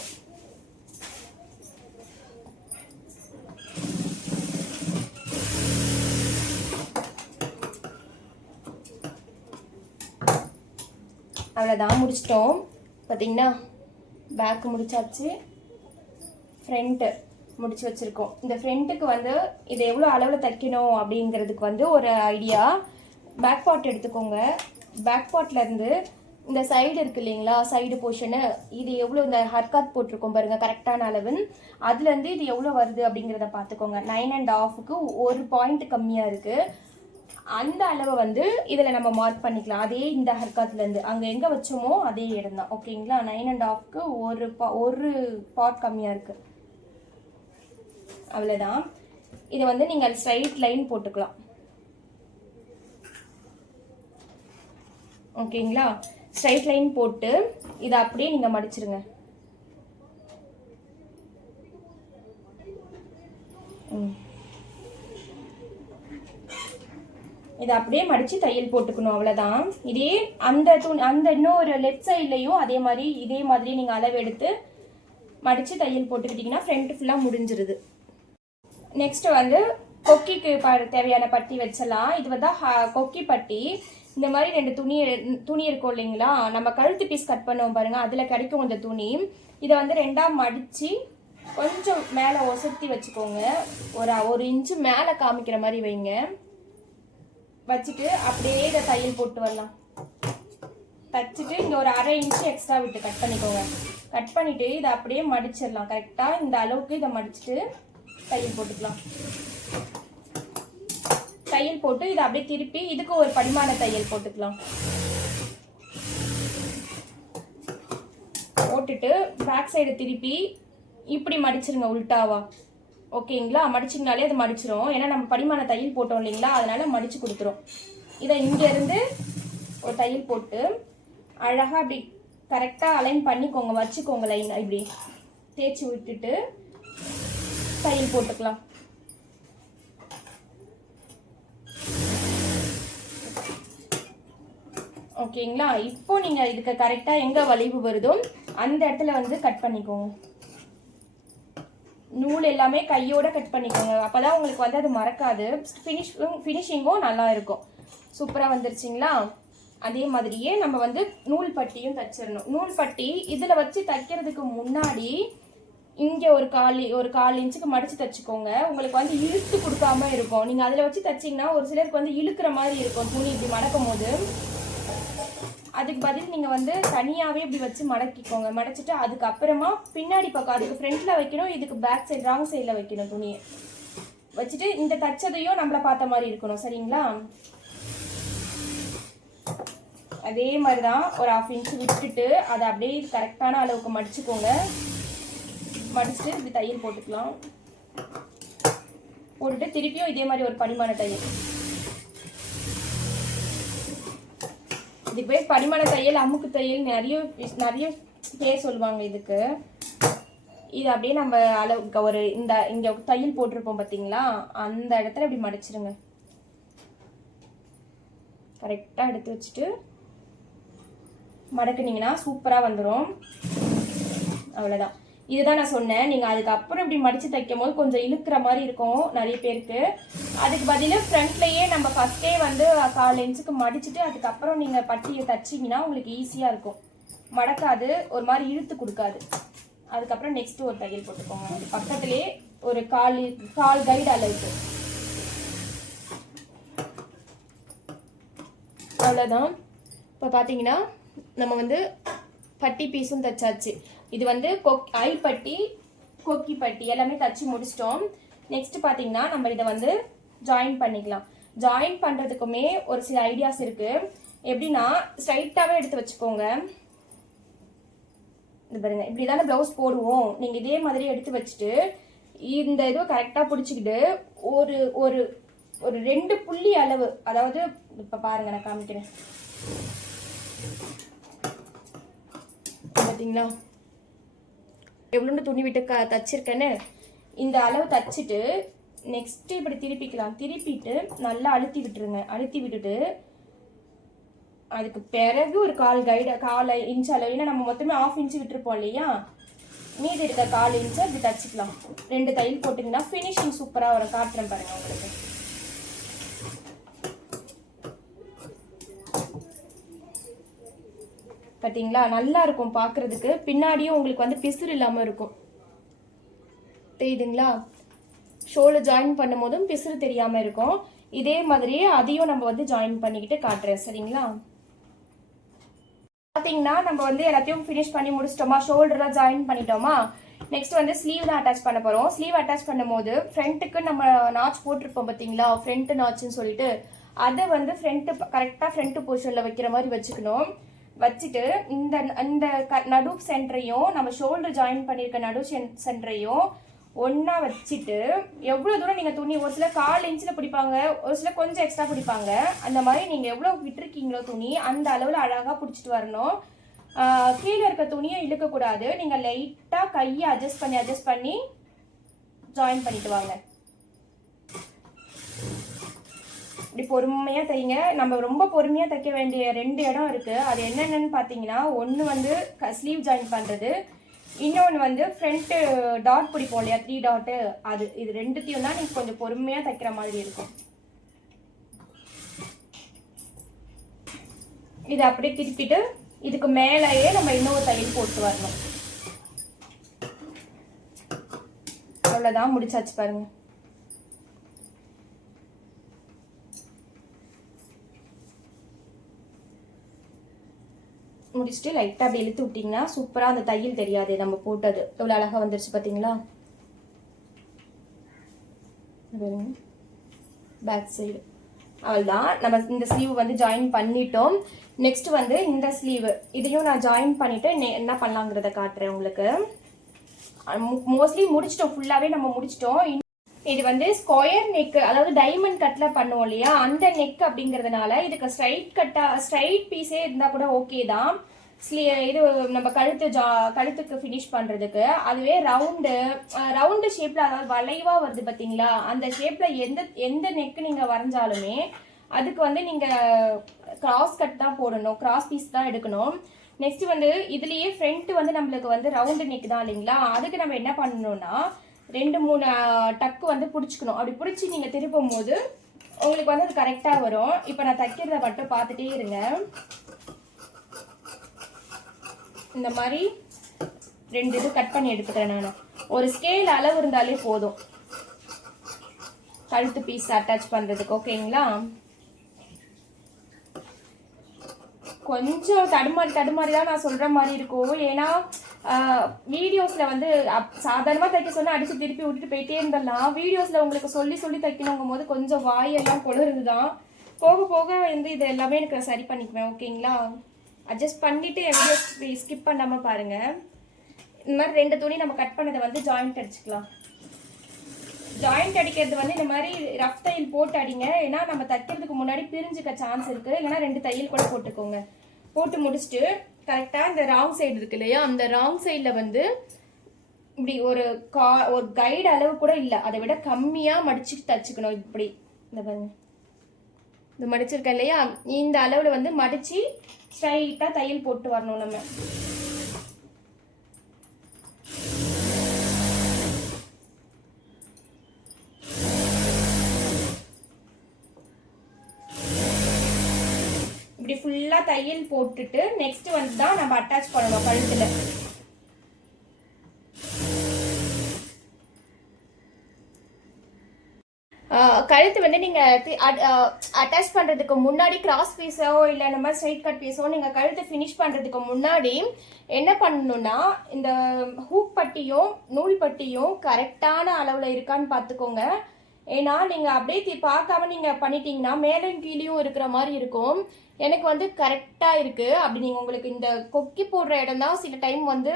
அவ்வளோதான், முடிச்சிட்டோம். பார்த்தீங்கன்னா பேக்கு முடிச்சாச்சு, ஃப்ரண்ட்டு முடிச்சு வச்சுருக்கோம். இந்த ஃப்ரண்ட்டுக்கு வந்து இதை எவ்வளோ அளவில் தைக்கணும் அப்படிங்கிறதுக்கு வந்து ஒரு ஐடியா. பேக் பார்ட் எடுத்துக்கோங்க. பேக் பார்ட்லேருந்து இந்த சைடு இருக்குது இல்லைங்களா, சைடு போர்ஷனு, இது எவ்வளோ இந்த ஹர்காத் போட்டிருக்கோம் பாருங்கள் கரெக்டான அளவுன்னு, அதுலேருந்து இது எவ்வளோ வருது அப்படிங்கிறத பார்த்துக்கோங்க. 9.5க்கு 1 பாயிண்ட் கம்மியாக இருக்குது. அந்த அளவை வந்து இதில் நம்ம மார்க் பண்ணிக்கலாம். அதே இந்த ஹர்காத்லேருந்து அங்கே எங்கே வச்சோமோ அதே இடம் தான். ஓகேங்களா? 9.5க்கு 1 பார்ட் கம்மியாக இருக்குது. அவ்வளோதான். இதை வந்து நீங்கள் ஸ்ட்ரைட் லைன் போட்டுக்கலாம். ஓகேங்களா? ஸ்ட்ரைட் லைன் போட்டு இதை அப்படியே நீங்க மடிச்சிருங்க. இதை அப்படியே மடிச்சு தையல் போட்டுக்கணும், அவ்வளவுதான். இதே அந்த இன்னொரு லெஃப்ட் சைட்லயும் இதே மாதிரி நீங்க அளவு எடுத்து மடிச்சு தையல் போட்டுக்கிட்டீங்கன்னா ஃப்ரண்ட் ஃபுல்லா முடிஞ்சிருது. நெக்ஸ்ட் வந்து கொக்கிக்கு தேவையான பட்டி வச்சலாம். இது வந்து கொக்கி பட்டி. இந்த மாதிரி 2 துணி இருக்கும் இல்லைங்களா, நம்ம கழுத்து பீஸ் கட் பண்ணுவோம் பாருங்க, அதுல கிடைக்கும் இந்த துணி. இதை வந்து 2ஆ மடிச்சு கொஞ்சம் மேல ஒசத்தி வச்சுக்கோங்க. ஒரு 1 இன்ச்சு மேல காமிக்கிற மாதிரி வைங்க. வச்சுட்டு அப்படியே இதை தையல் போட்டு வரலாம். தச்சுட்டு இங்க ஒரு 1/2 இன்ச்சு எக்ஸ்ட்ரா விட்டு கட் பண்ணிக்கோங்க. கட் பண்ணிட்டு இதை அப்படியே மடிச்சிடலாம். கரெக்டா இந்த அளவுக்கு இதை மடிச்சுட்டு தையல் போட்டுக்கலாம். தையல் போட்டு இதை அப்படியே திருப்பி இதுக்கு ஒரு படிமான தையல் போட்டுக்கலாம். போட்டுட்டு பேக் சைடு திருப்பி இப்படி மடிச்சிருங்க உல்டாவா. ஓகேங்களா? மடிச்சிங்கனாலே அது மடிச்சிரும். ஏன்னா நம்ம படிமான தையல் போட்டோம் இல்லைங்களா, அதனால மடிச்சு கொடுத்துரும். இதை இங்க இருந்து ஒரு தையல் போட்டு அழகா அப்படி கரெக்டா அலைன் பண்ணிக்கோங்க, வச்சுக்கோங்க. லைன் இப்படி தேய்ச்சி விட்டுட்டு தையல் போட்டுக்கலாம். ஓகேங்களா? இப்போ நீங்க இதுக்கு கரெக்டா எங்க வளைவு வருதோ அந்த இடத்துல வந்து கட் பண்ணிக்கோங்க. நூல் எல்லாமே கையோட கட் பண்ணிக்கோங்க. அப்பதான் உங்களுக்கு வந்து அது மறக்காது. ஃபினிஷிங்கும் நல்லா இருக்கும். சூப்பரா வந்துருச்சுங்களா? அதே மாதிரியே நம்ம வந்து நூல் பட்டியும் தச்சிடணும். நூல் பட்டி இதுல வச்சு தைக்கிறதுக்கு முன்னாடி இங்க ஒரு கால் இன்ச்சுக்கு மடிச்சு தச்சுக்கோங்க. உங்களுக்கு வந்து இழுத்து கொடுக்காம இருக்கும். நீங்க அதுல வச்சு தச்சிங்கன்னா ஒரு சிலருக்கு வந்து இழுக்கிற மாதிரி இருக்கும் துணி இப்படி மடக்கும் போது. அதுக்கு பதில் நீங்க வந்து தனியாவே இப்படி வச்சு மடக்கிக்கோங்க. மடச்சிட்டு அதுக்கப்புறமா பின்னாடி பக்கம் அதுக்கு ஃப்ரண்ட்ல வைக்கணும், இதுக்கு பேக் சைடு ராங் சைட்ல வைக்கணும். துணியை வச்சுட்டு இந்த தச்சதையும் நம்மள பார்த்த மாதிரி இருக்கணும். சரிங்களா? அதே மாதிரிதான் ஒரு 1/2 இன்ச்சு விட்டுட்டு அதை அப்படியே கரெக்டான அளவுக்கு மடிச்சுக்கோங்க. மடிச்சுட்டு இப்படி தையல் போட்டுக்கலாம். போட்டுட்டு திருப்பியும் இதே மாதிரி ஒரு படிமான தையல். இதுக்கு பேர் படிமான தையல், அமுக்கு தையல், நிறைய பேர் சொல்லுவாங்க இதுக்கு. இது அப்படியே நம்ம அளவுக்கு ஒரு இங்க தையல் போட்டிருப்போம் பாத்தீங்களா, அந்த இடத்துல இப்படி மடிச்சிருங்க. கரெக்டா எடுத்து வச்சுட்டு மடக்குனீங்கன்னா சூப்பரா வந்துடும். அவ்வளவுதான். இதுதான் நான் சொன்னேன். நீங்க அதுக்கப்புறம் இப்படி மடிச்சு தைக்கும் போது கொஞ்சம் இழுக்கிற மாதிரி இருக்கும் நிறைய பேருக்கு. அதுக்கு பதிலா ஃப்ரண்ட்லயே நம்ம ஃபர்ஸ்டே வந்து 1/4 இன்ச்சுக்கு மடிச்சுட்டு அதுக்கப்புறம் நீங்க பட்டியை தச்சிங்கன்னா உங்களுக்கு ஈஸியா இருக்கும். மடக்காது, ஒரு மாதிரி இழுத்து கொடுக்காது. அதுக்கப்புறம் நெக்ஸ்ட் ஒரு தையல் போட்டுக்கோங்க. அது பக்கத்துலயே ஒரு கால் கைடு அளவுக்கு. அவ்வளவுதான். இப்போ பாத்தீங்கன்னா நம்ம வந்து பட்டி பீஸும் தச்சாச்சு. இது வந்து ஐ பட்டி, கொக்கி பட்டி எல்லாமே தச்சு முடிச்சிட்டோம். நெக்ஸ்ட் பாத்தீங்கன்னா நம்ம இதை வந்து ஜாயின் பண்ணிக்கலாம். ஜாயின் பண்றதுக்குமே ஒரு சில ஐடியாஸ் இருக்கு. எப்படின்னா ஸ்ட்ரைட்டாவே எடுத்து வச்சுக்கோங்க. இது பாருங்க, இப்படிதானே பிளவுஸ் போடுவோம். நீங்க இதே மாதிரி எடுத்து வச்சுட்டு இந்த இதுவை கரெக்டா பிடிச்சிக்கிட்டு ஒரு ஒரு ஒரு 2 புள்ளி அளவு, அதாவது இப்ப பாருங்க நான் காமிக்கிறேன் பாத்தீங்களா எவ்வளவு துணி விட்டு தச்சிருக்கேன்னு. இந்த அளவு தச்சுட்டு நெக்ஸ்ட் இப்படி திருப்பிக்கலாம். திருப்பிட்டு நல்லா அழுத்தி விட்டுருங்க. அழுத்தி விட்டுட்டு அதுக்கு பிறகு ஒரு கால் இன்ச் அளவு, ஏன்னா நம்ம மொத்தமே 1/2 இன்ச்சு விட்டுருப்போம் இல்லையா, மீதி இருக்க 1/4 இன்ச்சு அப்படி தச்சுக்கலாம். 2 தையல் போட்டீங்கன்னா ஃபினிஷிங் சூப்பரா வரும். காட்டுறேன் பாருங்க உங்களுக்கு. பார்த்தீங்களா? நல்லா இருக்கும் பார்க்கறதுக்கு. பின்னாடியும் உங்களுக்கு வந்து பிசுறு இல்லாம இருக்கும். தெரியுதுங்களா? ஷோல ஜாயின் பண்ணும் போதும் பிசுறு தெரியாம இருக்கும். இதே மாதிரியே அதையும் நம்ம வந்து ஜாயின் பண்ணிக்கிட்டு காட்டுறேன். சரிங்களா? பார்த்தீங்கன்னா நம்ம வந்து எல்லாத்தையும் ஃபினிஷ் பண்ணி முடிச்சிட்டோமா, ஷோல்டர்லாம் ஜாயின் பண்ணிட்டோமா. நெக்ஸ்ட் வந்து ஸ்லீவ் தான் அட்டாச் பண்ண போறோம். ஸ்லீவ் அட்டாச் பண்ணும்போது ஃப்ரண்ட்டுக்கு நம்ம நாச் போட்டிருப்போம் பார்த்தீங்களா, ஃப்ரண்ட் நாச்சுன்னு சொல்லிட்டு, அதை வந்து கரெக்டாக ஃப்ரண்ட் பொசிஷன்ல வைக்கிற மாதிரி வச்சுக்கணும். வச்சுட்டு இந்த நடு சென்டரையும் நம்ம ஷோல்டர் ஜாயின் பண்ணியிருக்க நடு சென்டரையும் ஒன்றா வச்சுட்டு எவ்வளோ தூரம் நீங்கள் துணி ஒரு சில 1/4 இன்ச்சில் பிடிப்பாங்க, ஒரு சில கொஞ்சம் எக்ஸ்ட்ரா பிடிப்பாங்க. அந்த மாதிரி நீங்கள் எவ்வளோ விட்டுருக்கீங்களோ துணி அந்த அளவில் அழகாக பிடிச்சிட்டு வரணும். கீழே இருக்க துணியை இழுக்கக்கூடாது. நீங்கள் லைட்டாக கையை அட்ஜஸ்ட் பண்ணி ஜாயின் பண்ணிட்டு வாங்க. இப்படி பொறுமையாக தைங்க. நம்ம ரொம்ப பொறுமையாக தைக்க வேண்டிய 2 இடம் இருக்குது. அது என்னென்னு பார்த்தீங்கன்னா, ஒன்று வந்து ஸ்லீவ் ஜாயின் பண்ணுறது, இன்னொன்று வந்து ஃப்ரண்ட்டு டாட் பிடிப்போம் இல்லையா 3 டாட்டு, அது. இது 2த்தையும் தான் நீங்கள் கொஞ்சம் பொறுமையாக தைக்கிற மாதிரி இருக்கும். இதை அப்படியே திருப்பிட்டு இதுக்கு மேலேயே நம்ம இன்னொரு தையல் போட்டு வரணும். அவ்வளோதான், முடிச்சாச்சு பாருங்க. முடிச்சுட்டு லைட்டாக அப்படி இழுத்து விட்டிங்கன்னா சூப்பராக அந்த தையல் தெரியாது நம்ம போட்டது. எவ்வளோ அழகாக வந்துருச்சு பார்த்தீங்களா? பேக் சைடு அவ்வளோதான். நம்ம இந்த ஸ்லீவ் வந்து ஜாயின் பண்ணிட்டோம். நெக்ஸ்ட் வந்து இந்த ஸ்லீவ் இதையும் நான் ஜாயின் பண்ணிவிட்டு என்ன பண்ணலாங்கிறத காட்டுறேன் உங்களுக்கு. மோஸ்ட்லி முடிச்சிட்டோம், ஃபுல்லாகவே நம்ம முடிச்சிட்டோம். இது வந்து ஸ்கொயர் நெக், அதாவது டைமண்ட் கட்டில் பண்ணுவோம் இல்லையா, அந்த நெக் அப்படிங்கிறதுனால இதுக்கு ஸ்ட்ரைட் பீஸே இருந்தால் கூட ஓகே தான். இது நம்ம கழுத்துக்கு ஃபினிஷ் பண்ணுறதுக்கு. அதுவே ரவுண்டு ஷேப்பில், அதாவது வளைவாக வருது பார்த்தீங்களா, அந்த ஷேப்பில் எந்த நெக்கு நீங்கள் வரைஞ்சாலுமே அதுக்கு வந்து நீங்கள் கிராஸ் கட் தான் போடணும், கிராஸ் பீஸ் தான் எடுக்கணும். நெக்ஸ்ட் வந்து இதுலேயே ஃப்ரண்ட் வந்து நம்மளுக்கு வந்து ரவுண்டு நெக் தான் இல்லைங்களா, அதுக்கு நம்ம என்ன பண்ணணும்னா 2-3 டக்கு வந்து பிடிச்சிக்கணும். அப்படி பிடிச்சி நீங்கள் திருப்பும் போது உங்களுக்கு வந்து அது கரெக்டாக வரும். இப்போ நான் தைக்கிறத மட்டும் பார்த்துட்டே இருங்க. இந்த மாதிரி 2 இது கட் பண்ணி எடுத்துக்கிறேன் நான். ஒரு ஸ்கேல் அளவு இருந்தாலே போதும் கழுத்து பீஸ் அட்டாச் பண்ணுறதுக்கு. ஓகேங்களா? கொஞ்சம் தடுமாறி தான் நான் சொல்கிற மாதிரி இருக்கும். ஏன்னா வீடியோஸில் வந்து சாதாரணமாக தைக்க சொன்னால் அடித்து திருப்பி விட்டுட்டு போயிட்டே இருந்தலாம். வீடியோஸில் உங்களுக்கு சொல்லி தைக்கணுங்கும் போது கொஞ்சம் வாயெல்லாம் குளருது தான். போக போக வந்து இது எல்லாமே எனக்கு சரி பண்ணிக்குவேன். ஓகேங்களா? அட்ஜஸ்ட் பண்ணிவிட்டு என் வீடியோ ஸ்கிப் பண்ணாமல் பாருங்கள். இந்த மாதிரி 2 துணி நம்ம கட் பண்ணதை வந்து ஜாயிண்ட் அடிச்சுக்கலாம். ஜாயிண்ட் அடிக்கிறது வந்து இந்த மாதிரி ரஃப் தையல் போட்டு அடிங்க. ஏன்னா நம்ம தைக்கிறதுக்கு முன்னாடி பிரிஞ்சுக்க சான்ஸ் இருக்குது. இல்லைன்னா 2 தையல் கூட போட்டுக்கோங்க. போட்டு முடிச்சுட்டு கரெக்டாக இந்த ராங் சைடு இருக்கு இல்லையா, அந்த ராங் சைடில் வந்து இப்படி ஒரு கைடு அளவு கூட இல்லை, அதை விட கம்மியாக மடிச்சுட்டு தச்சுக்கணும். இப்படி இந்த பாருங்க, இந்த மடிச்சிருக்கேன் இல்லையா, இந்த அளவில் வந்து மடித்து ஸ்ட்ரைட்டாக தையல் போட்டு வரணும் நம்ம. இப்படி ஃபுல்லாக தையல் போட்டுட்டு நெக்ஸ்ட் வந்து தான் நம்ம அட்டாச் பண்ணணும் கழுத்தில். கழுத்து வந்து நீங்கள் அட்டாச் பண்ணுறதுக்கு முன்னாடி கிராஸ் பீஸோ இல்லை இந்த மாதிரி ஸ்ட்ரைட் கட் பீஸோ நீங்கள் கழுத்தை ஃபினிஷ் பண்ணுறதுக்கு முன்னாடி என்ன பண்ணணும்னா, இந்த ஹூக் பட்டியும் நூல் பட்டியும் கரெக்டான அளவில் இருக்கான்னு பார்த்துக்கோங்க. ஏன்னா நீங்கள் அப்படியே பார்க்காம நீங்கள் பண்ணிட்டீங்கன்னா மேலும் கீழேயும் இருக்கிற மாதிரி இருக்கும். எனக்கு வந்து கரெக்டாக இருக்குது. அப்படி நீங்கள் உங்களுக்கு இந்த கொக்கி போடுற இடம் தான் சில டைம் வந்து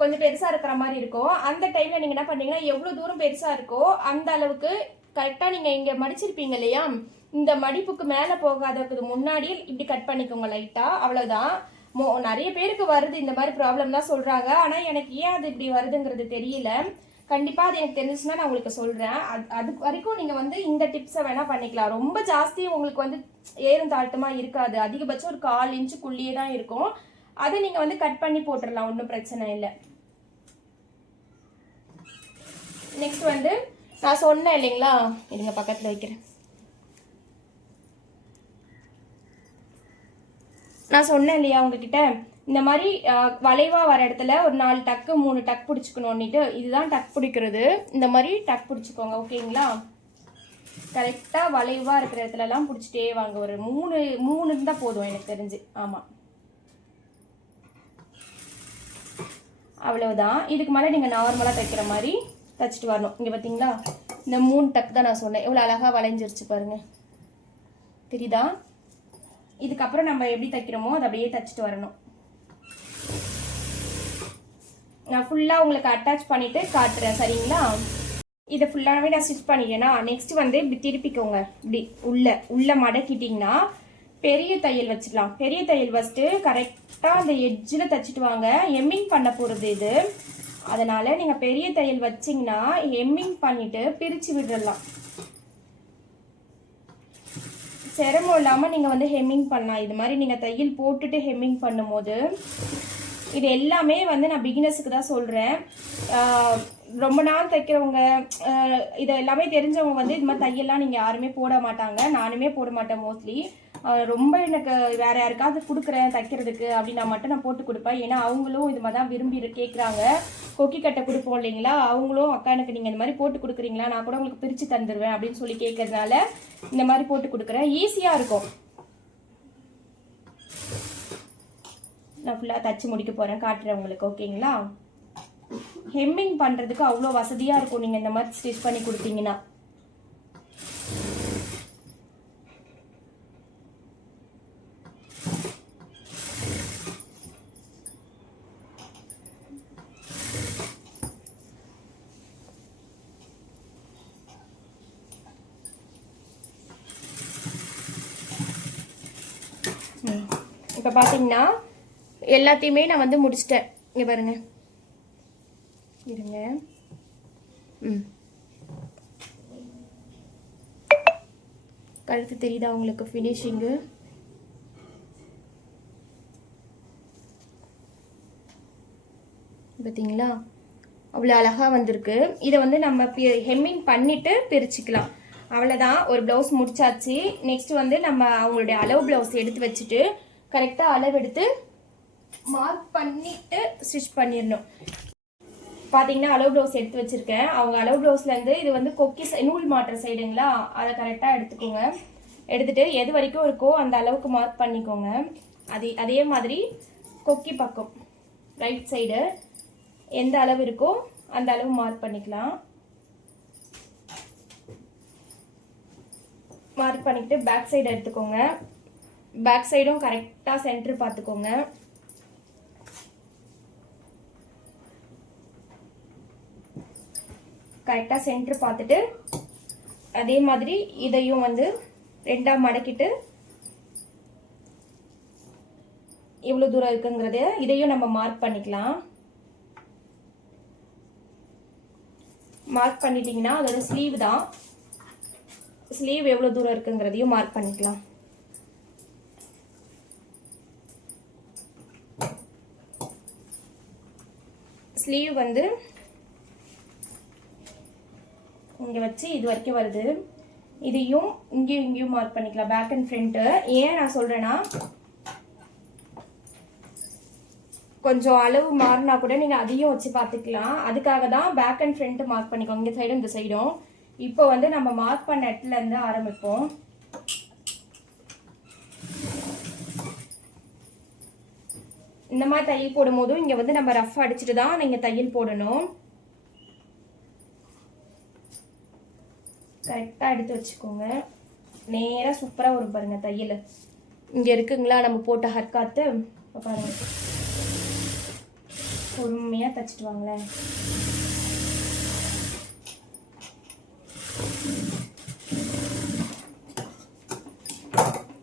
கொஞ்சம் பெருசாக இருக்கிற மாதிரி இருக்கும். அந்த டைமில் நீங்கள் என்ன பண்ணீங்கன்னா, எவ்வளோ தூரம் பெருசாக இருக்கோ அந்த அளவுக்கு கரெக்டாக நீங்கள் இங்கே மடிச்சிருப்பீங்க இல்லையா, இந்த மடிப்புக்கு மேலே போகாததுக்கு முன்னாடி இப்படி கட் பண்ணிக்கோங்க லைட்டாக. அவ்வளோதான். நிறைய பேருக்கு வருது இந்த மாதிரி ப்ராப்ளம் தான் சொல்கிறாங்க. ஆனால் எனக்கு ஏன் அது இப்படி வருதுங்கிறது தெரியல. கண்டிப்பாக அது எனக்கு தெரிஞ்சுச்சுன்னா நான் உங்களுக்கு சொல்கிறேன். அது வரைக்கும் நீங்கள் வந்து இந்த டிப்ஸை வேணால் பண்ணிக்கலாம். ரொம்ப ஜாஸ்தி உங்களுக்கு வந்து ஏறும் தாழ்த்தமாக இருக்காது. அதிகபட்சம் ஒரு 1/4 இன்ச்சுக்குள்ளேயே தான் இருக்கும். அதை நீங்கள் வந்து கட் பண்ணி போட்டுடலாம், ஒன்றும் பிரச்சனை இல்லை. நெக்ஸ்ட் வந்து நான் சொன்னேன் இல்லைங்களா, இதுங்க பக்கத்தில் வைக்கிறேன். நான் சொன்னேன் இல்லையா உங்ககிட்ட, இந்த மாதிரி வளைவாக வர இடத்துல ஒரு 4 டக்கு 3 டக் பிடிச்சிக்கணும்னுட்டு, இதுதான் டக் பிடிக்கிறது. இந்த மாதிரி டக் பிடிச்சிக்கோங்க. ஓகேங்களா? கரெக்டாக வளைவாக இருக்கிற இடத்துலலாம் பிடிச்சிட்டே வாங்க. ஒரு 3 இருந்தால் போதும் எனக்கு தெரிஞ்சு. ஆமாம், அவ்வளவுதான். இதுக்கு மேலே நீங்கள் நார்மலாக தைக்கிற மாதிரி தைச்சிட்டு வரணும். இங்கே பார்த்தீங்களா, இந்த 3 டக் தான் நான் சொன்னேன். எவ்வளோ அழகாக வளைஞ்சிருச்சு பாருங்கள், தெரியுதா? இதுக்கப்புறம் நம்ம எப்படி தைக்கிறோமோ அதை அப்படியே தைச்சிட்டு வரணும். நான் ஃபுல்லாக உங்களுக்கு அட்டாச் பண்ணிவிட்டு காட்டுறேன் சரிங்களா. இதை ஃபுல்லாகவே நான் ஸ்டிச் பண்ணிட்டேன்னா நெக்ஸ்ட் வந்து இப்படி திருப்பிக்கோங்க. இப்படி உள்ள மடக்கிட்டிங்கன்னா பெரிய தையல் வச்சுக்கலாம். பெரிய தையல் வச்சுட்டு கரெக்டாக அந்த எட்ஜில் தைச்சிட்டு வாங்க. எம்மிங் பண்ண போகிறது இது, அதனால் நீங்கள் பெரிய தையல் வச்சிங்கன்னா எம்மிங் பண்ணிவிட்டு பிரித்து விடலாம். சிரமம் இல்லாமல் நீங்கள் வந்து ஹெம்மிங் பண்ணலாம். இது மாதிரி நீங்கள் தையல் போட்டுட்டு ஹெம்மிங் பண்ணும்போது இது எல்லாமே வந்து நான் பிகினர்ஸுக்கு தான் சொல்கிறேன். ரொம்ப நாள் தைக்கிறவங்க இதை எல்லாமே தெரிஞ்சவங்க வந்து இது மாதிரி தையல்லாம் நீங்கள் யாருமே போட மாட்டாங்க. நானுமே போட மாட்டேன் மோஸ்ட்லி. ரொம்ப எனக்கு வேறு யாருக்காவது கொடுக்குறேன் தைக்கிறதுக்கு அப்படின்னா மட்டும் நான் போட்டு கொடுப்பேன். ஏன்னா அவங்களும் இது மாதிரி தான் விரும்பி கேட்குறாங்க. கொக்கி கட்டை கொடுப்போம் இல்லைங்களா, அவங்களும் அக்கா எனக்கு நீங்கள் இந்த மாதிரி போட்டு கொடுக்குறீங்களா, நான் கூட உங்களுக்கு பிரித்து தந்துடுவேன் அப்படின்னு சொல்லி கேட்கறதுனால இந்த மாதிரி போட்டு கொடுக்குறேன். ஈஸியாக இருக்கும். நான் ஃபுல்லாக தச்சு முடிக்க போகிறேன், காட்டுறேன் உங்களுக்கு. ஓகேங்களா. ஹெம்மிங் பண்ணுறதுக்கு அவ்வளோ வசதியாக இருக்கும் நீங்கள் இந்த மாதிரி ஸ்டிச் பண்ணி கொடுத்தீங்கன்னா. இப்போ பார்த்தீங்கன்னா எல்லாத்தையுமே நான் வந்து முடிச்சிட்டேன். இங்கே பாருங்க, இருங்க. கழுத்து தெரியுதா உங்களுக்கு ஃபினிஷிங்கு? பார்த்தீங்களா, அவ்வளோ அழகாக வந்திருக்கு. இதை வந்து நம்ம ஹெம்மிங் பண்ணிவிட்டு பிரிச்சுக்கலாம். அவ்வளோதான், ஒரு ப்ளவுஸ் முடிச்சாச்சு. நெக்ஸ்ட் வந்து நம்ம அவங்களுடைய அளவு ப்ளவுஸ் எடுத்து வச்சுட்டு கரெக்டாக அளவு எடுத்து மார்க் பண்ணிட்டு ஸ்டிச் பண்ணிடணும். பார்த்தீங்கன்னா அளவு ப்ளவுஸ் எடுத்து வச்சுருக்கேன். அவங்க அளவு ப்ளவுஸ்லேருந்து இது வந்து கொக்கி நூல் மாட்டுற சைடுங்களா, அதை கரெக்டாக எடுத்துக்கோங்க. எடுத்துகிட்டு எது வரைக்கும் இருக்கோ அந்த அளவுக்கு மார்க் பண்ணிக்கோங்க. அதே மாதிரி கொக்கி பக்கம் ரைட் சைடு எந்த அளவு இருக்கோ அந்த அளவு மார்க் பண்ணிக்கலாம். மார்க் பண்ணிக்கிட்டு பேக் சைடு எடுத்துக்கோங்க. பேக் சைடும் கரெக்டாக சென்டர் பார்த்துக்கோங்க. கரெக்டாக சென்டர் பார்த்துட்டு அதே மாதிரி இதையும் வந்து ரெண்டாக மடக்கிட்டு எவ்வளோ தூரம் இருக்குங்கிறது இதையும் நம்ம மார்க் பண்ணிக்கலாம். மார்க் பண்ணிட்டீங்கன்னா அதோட ஸ்லீவ் தான், ஸ்லீவ் எவ்வளோ தூரம் இருக்குங்கிறதையும் மார்க் பண்ணிக்கலாம். ஸ்லீவ் வந்து இங்கே வச்சு இது வரைக்கும் வருது. இதையும் இங்கேயும் மார்க் பண்ணிக்கலாம், பேக் அண்ட் ஃப்ரண்ட்டு. ஏன் நான் சொல்கிறேன்னா, கொஞ்சம் அளவு மாறினா கூட நீங்கள் அதையும் வச்சு பார்த்துக்கலாம். அதுக்காக தான் பேக் அண்ட் ஃப்ரண்ட்டு மார்க் பண்ணிக்கோங்க, இந்த சைடும் இந்த சைடும். இப்போ வந்து நம்ம மார்க் பண்ண இடத்துலேருந்து ஆரம்பிப்போம். இந்த மாதிரி தையல் போடும்போதும் இங்கே வந்து நம்ம ரஃப் அடிச்சுட்டு தான் நீங்கள் தையல் போடணும். கரெக்டாக எடுத்து வச்சுக்கோங்க. நேராக சூப்பராக வரும் பாருங்கள் தையல். இங்கே இருக்குங்களா நம்ம போட்ட ஹர்காத்து, இப்போ பாருங்கள். பொறுமையாக தைச்சிட்டு வாங்களேன்.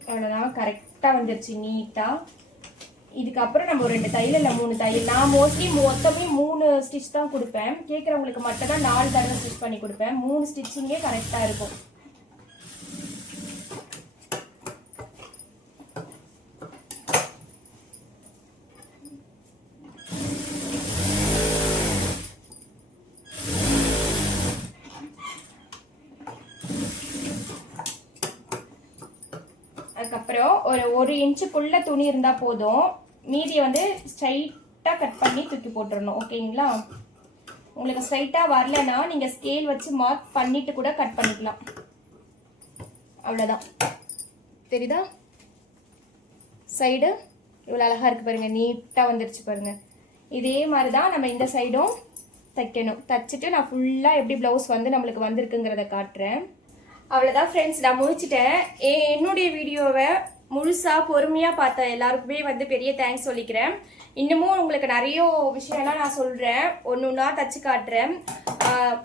அவ்வளோதான், கரெக்டாக வந்துருச்சு நீட்டாக. இதுக்கப்புறம் நம்ம 2 தையல் இல்லை 3 தையல், நான் மோஸ்ட்லி மொத்தமே 3 ஸ்டிச் தான் கொடுப்பேன். கேட்குறவங்களுக்கு மட்டும் தான் 4 தடவை ஸ்டிச் பண்ணி கொடுப்பேன். 3 ஸ்டிச்சிங்கே கரெக்டாக இருக்கும். அதுக்கப்புறம் ஒரு 1 இன்ச்சுக்குள்ள துணி இருந்தால் போதும். மீதியை வந்து ஸ்ட்ரைட்டாக கட் பண்ணி தூக்கி போட்டுடணும். ஓகேங்களா. உங்களுக்கு ஸ்ட்ரைட்டாக வரலன்னா நீங்கள் ஸ்கேல் வச்சு மார்க் பண்ணிட்டு கூட கட் பண்ணிக்கலாம். அவ்வளோதான். தெரியுதா, சைடு இவ்வளோ அழகாக இருக்குது பாருங்கள், நீட்டாக வந்துருச்சு பாருங்கள். இதே மாதிரி தான் நம்ம இந்த சைடும் தைக்கணும். தைச்சிட்டு நான் ஃபுல்லாக எப்படி ப்ளவுஸ் வந்து நம்மளுக்கு வந்திருக்குங்கிறத காட்டுறேன். அவ்வளோதான் ஃப்ரெண்ட்ஸ், நான் முடிச்சிட்டேன். என்னுடைய வீடியோவை முழுசா பொறுமையா பார்த்த எல்லாருக்குமே வந்து பெரிய தேங்க்ஸ் சொல்லிக்கிறேன். இன்னமும் உங்களுக்கு நிறைய விஷயம்லாம் நான் சொல்றேன், ஒன்னொன்னா தச்சு காட்டுறேன்.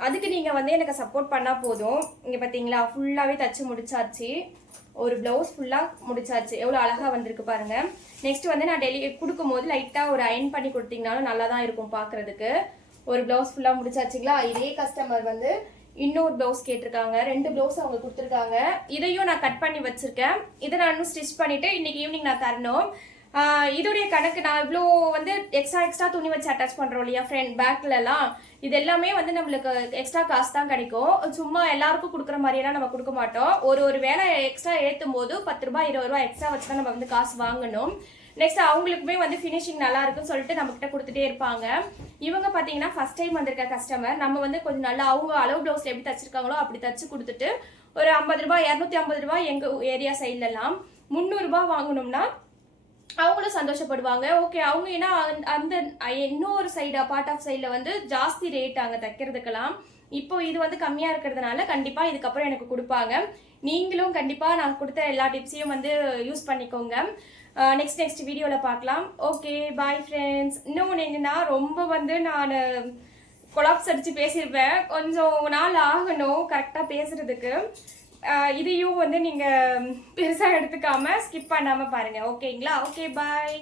அதுக்கு நீங்க வந்து எனக்கு சப்போர்ட் பண்ணா போதும். இங்க பாத்தீங்களா ஃபுல்லாவே தச்சு முடிச்சாச்சு. ஒரு பிளவுஸ் ஃபுல்லா முடிச்சாச்சு. எவ்வளவு அழகா வந்திருக்கு பாருங்க. நெக்ஸ்ட் வந்து நான் டெலி கொடுக்கும்போது லைட்டா ஒரு அயன் பண்ணி கொடுத்தீங்கனாலும் நல்லா தான் இருக்கும் பாக்குறதுக்கு. ஒரு பிளவுஸ் ஃபுல்லா முடிச்சாச்சுங்களா. இதே கஸ்டமர் வந்து இன்னொரு பிளவுஸ் கேட்டிருக்காங்க. 2 பிளவுஸ் அவங்க கொடுத்துருக்காங்க. இதையும் நான் கட் பண்ணி வச்சிருக்கேன். இதை நான் இன்னும் ஸ்டிச் பண்ணிட்டு இன்னைக்கு ஈவினிங் நான் தரணும். இதோடைய கணக்கு நான் இவ்வளோ வந்து எக்ஸ்ட்ரா துணி வச்சு அட்டாச் பண்றோம் இல்லையா ஃப்ரண்ட் பேக்ல எல்லாம், இது எல்லாமே வந்து நம்மளுக்கு எக்ஸ்ட்ரா காசு தான் கிடைக்கும். சும்மா எல்லாருக்கும் கொடுக்குற மாதிரியெல்லாம் நம்ம கொடுக்க மாட்டோம். ஒரு வேலை எக்ஸ்ட்ரா ஏற்றும் போது 10 ரூபாய் 20 ரூபாய் எக்ஸ்ட்ரா வச்சு தான் நம்ம வந்து காசு வாங்கணும். நெக்ஸ்ட் அவங்களுக்குமே வந்து ஃபினிஷிங் நல்லா இருக்குன்னு சொல்லிட்டு நம்ம கிட்ட கொடுத்துட்டே இருப்பாங்க. இவங்க பாத்தீங்கன்னா ஃபர்ஸ்ட் டைம் வந்திருக்க கஸ்டமர். நம்ம வந்து கொஞ்சம் நல்லா அவங்க அளவு பிளவுஸ்ல எப்படி தச்சிருக்காங்களோ அப்படி தச்சு கொடுத்துட்டு ஒரு 50 ரூபாய் 250 ரூபாய் எங்க ஏரியா சைட்ல எல்லாம் 300 ரூபாய் வாங்கணும்னா அவங்களும் சந்தோஷப்படுவாங்க. ஓகே அவங்க ஏன்னா அந்த இன்னொரு சைடு பார்ட் ஆஃப் சைட்ல வந்து ஜாஸ்தி ரேட் அங்க தைக்கிறதுக்கெல்லாம். இப்போ இது வந்து கம்மியா இருக்கிறதுனால கண்டிப்பா இதுக்கப்புறம் எனக்கு கொடுப்பாங்க. நீங்களும் கண்டிப்பா நான் கொடுத்த எல்லா டிப்ஸையும் வந்து யூஸ் பண்ணிக்கோங்க. நெக்ஸ்ட் வீடியோல பார்க்கலாம். Okay bye friends. இன்னொன்று என்னன்னா ரொம்ப வந்து நான் கொலாப்ஸ் அடிச்சு பேசியிருப்பேன். கொஞ்சம் நாள் ஆகணும் கரெக்டா பேசுறதுக்கு. இதையும் வந்து நீங்க பெருசா எடுத்துக்காம ஸ்கிப் பண்ணாம பாருங்க. ஓகேங்களா? Okay bye.